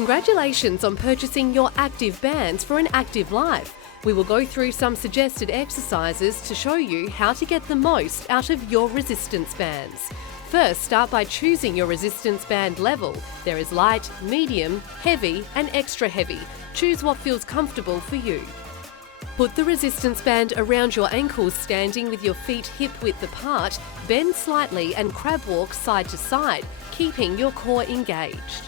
Congratulations on purchasing your Aktiv Bands for an active life. We will go through some suggested exercises to show you how to get the most out of your resistance bands. First, start by choosing your resistance band level. There is light, medium, heavy and extra heavy. Choose what feels comfortable for you. Put the resistance band around your ankles standing with your feet hip-width apart. Bend slightly and crab walk side to side, keeping your core engaged.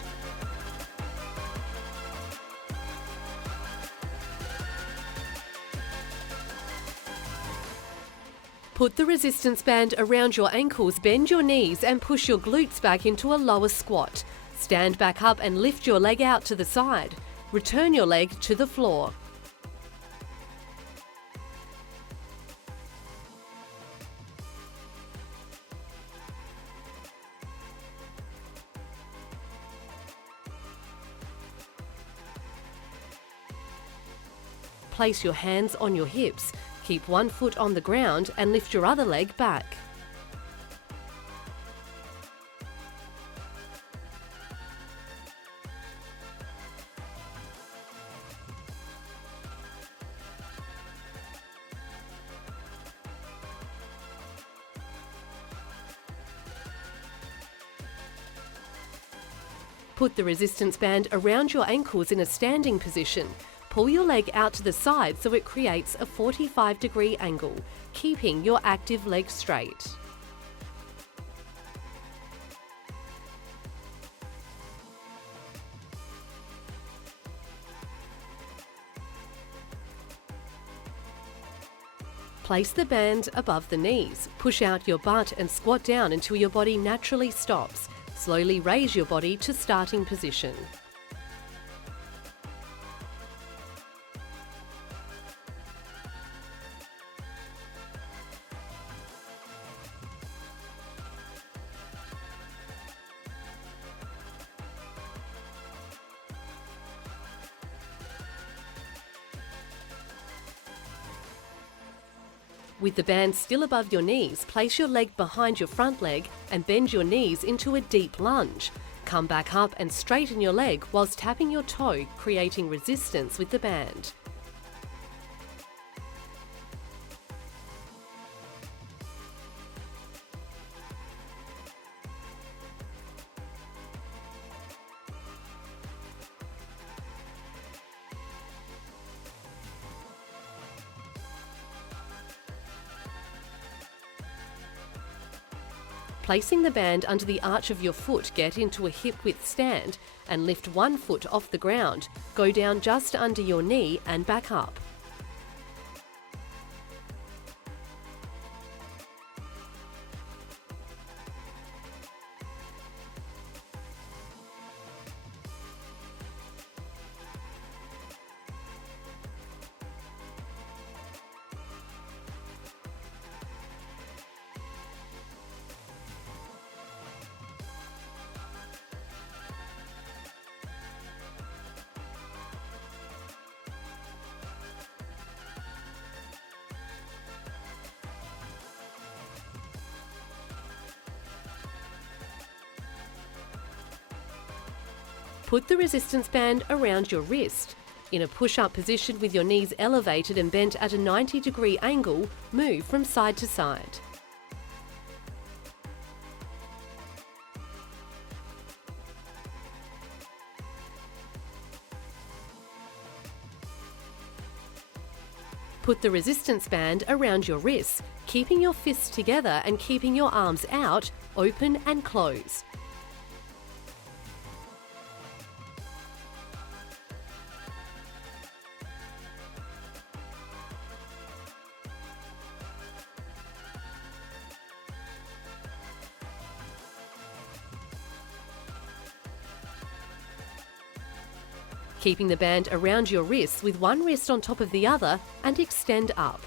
Put the resistance band around your ankles, bend your knees and push your glutes back into a lower squat. Stand back up and lift your leg out to the side. Return your leg to the floor. Place your hands on your hips. Keep one foot on the ground and lift your other leg back. Put the resistance band around your ankles in a standing position. Pull your leg out to the side so it creates a 45-degree angle, keeping your active leg straight. Place the band above the knees. Push out your butt and squat down until your body naturally stops. Slowly raise your body to starting position. With the band still above your knees, place your leg behind your front leg and bend your knees into a deep lunge. Come back up and straighten your leg whilst tapping your toe, creating resistance with the band. Placing the band under the arch of your foot, get into a hip-width stand and lift one foot off the ground. Go down just under your knee and back up. Put the resistance band around your wrist. In a push-up position with your knees elevated and bent at a 90-degree angle, move from side to side. Put the resistance band around your wrists, keeping your fists together and keeping your arms out, open and close. Keeping the band around your wrists with one wrist on top of the other and extend up.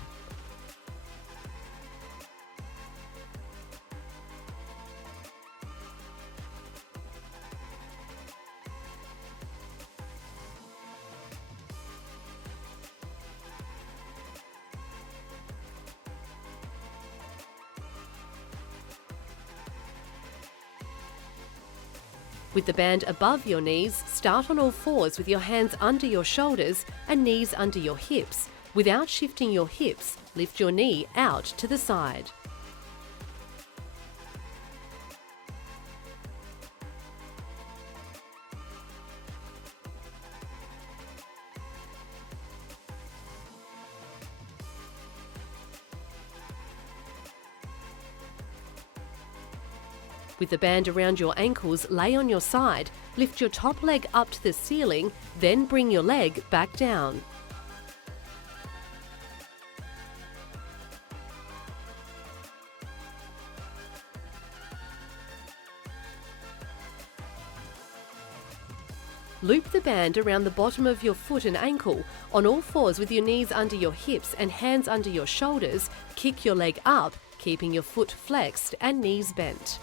With the band above your knees, start on all fours with your hands under your shoulders and knees under your hips. Without shifting your hips, lift your knee out to the side. With the band around your ankles, lay on your side, lift your top leg up to the ceiling, then bring your leg back down. Loop the band around the bottom of your foot and ankle. On all fours with your knees under your hips and hands under your shoulders, kick your leg up, keeping your foot flexed and knees bent.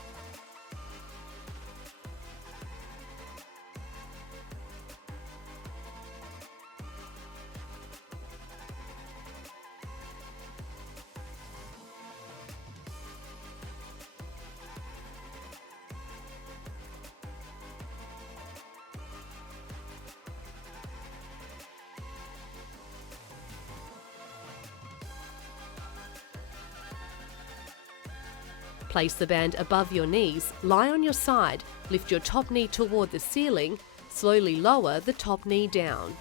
Place the band above your knees, lie on your side, lift your top knee toward the ceiling, slowly lower the top knee down.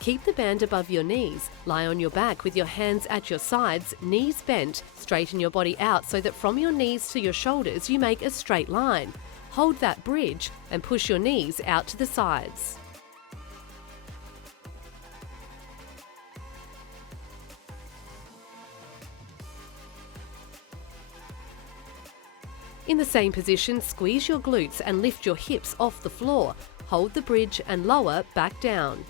Keep the band above your knees. Lie on your back with your hands at your sides, knees bent. Straighten your body out so that from your knees to your shoulders you make a straight line. Hold that bridge and push your knees out to the sides. In the same position, squeeze your glutes and lift your hips off the floor. Hold the bridge and lower back down.